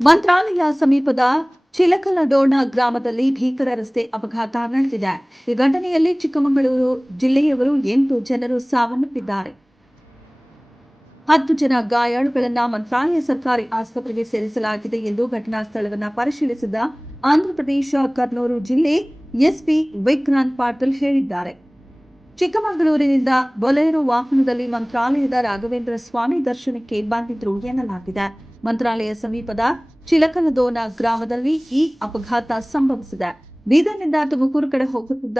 ಮಂತ್ರಾಲಯ ಸಮೀಪದ ಚಿಲಕಲಡೋಣ ಗ್ರಾಮದಲ್ಲಿ ಭೀಕರ ರಸ್ತೆ ಅಪಘಾತ ನಡೆದಿದೆ. ಈ ಘಟನೆಯಲ್ಲಿ ಚಿಕ್ಕಮಗಳೂರು ಜಿಲ್ಲೆಯವರು 8 ಜನರು ಸಾವನ್ನಪ್ಪಿದ್ದಾರೆ. 10 ಜನ ಗಾಯಾಳುಗಳನ್ನು ಮಂತ್ರಾಲಯ ಸರ್ಕಾರಿ ಆಸ್ಪತ್ರೆಗೆ ಸೇರಿಸಲಾಗಿದೆ ಎಂದು ಘಟನಾ ಸ್ಥಳವನ್ನು ಪರಿಶೀಲಿಸಿದ ಆಂಧ್ರಪ್ರದೇಶ ಕರ್ನೂಲು ಜಿಲ್ಲೆ ಎಸ್ಪಿ ವಿಕ್ರಾಂತ್ ಪಾಟೀಲ್ ಹೇಳಿದ್ದಾರೆ. ಚಿಕ್ಕಮಗಳೂರಿನಿಂದ ಬೊಲೆರೋ ವಾಹನದಲ್ಲಿ ಮಂತ್ರಾಲಯದ ರಾಘವೇಂದ್ರ ಸ್ವಾಮಿ ದರ್ಶನಕ್ಕೆ ಬಂದಿದ್ರು ಎನ್ನಲಾಗಿದೆ. ಮಂತ್ರಾಲಯ ಸಮೀಪದ ಚಿಲಕಲದೋನ ಗ್ರಾಮದಲ್ಲಿ ಈ ಅಪಘಾತ ಸಂಭವಿಸಿದೆ. ಬೀದರ್ನಿಂದ ತುಮಕೂರು ಕಡೆ ಹೋಗುತ್ತಿದ್ದ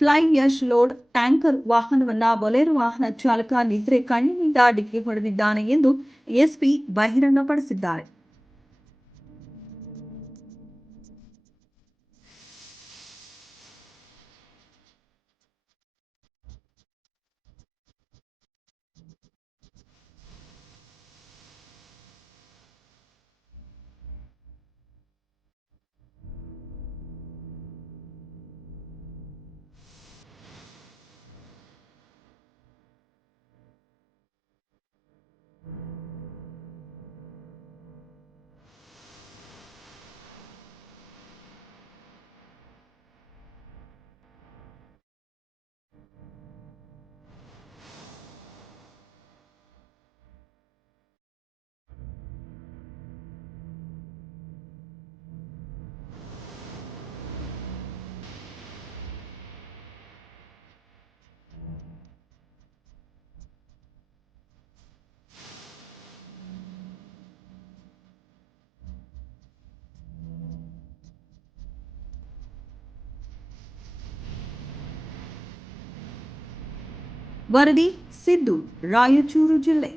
ಫ್ಲೈ ಯಶ್ ಲೋಡ್ ಟ್ಯಾಂಕರ್ ವಾಹನವನ್ನ ಬೊಲೆರೋ ವಾಹನ ಚಾಲಕ ನಿದ್ರೆ ಕಣ್ಣಿನಿಂದ ಡಿಕ್ಕಿ ಹೊಡೆದಿದ್ದಾನೆ ಎಂದು ಎಸ್ಪಿ ಬಹಿರಂಗಪಡಿಸಿದ್ದಾರೆ. ವರದಿ ಸಿದ್ದು, ರಾಯಚೂರು ಜಿಲ್ಲೆ.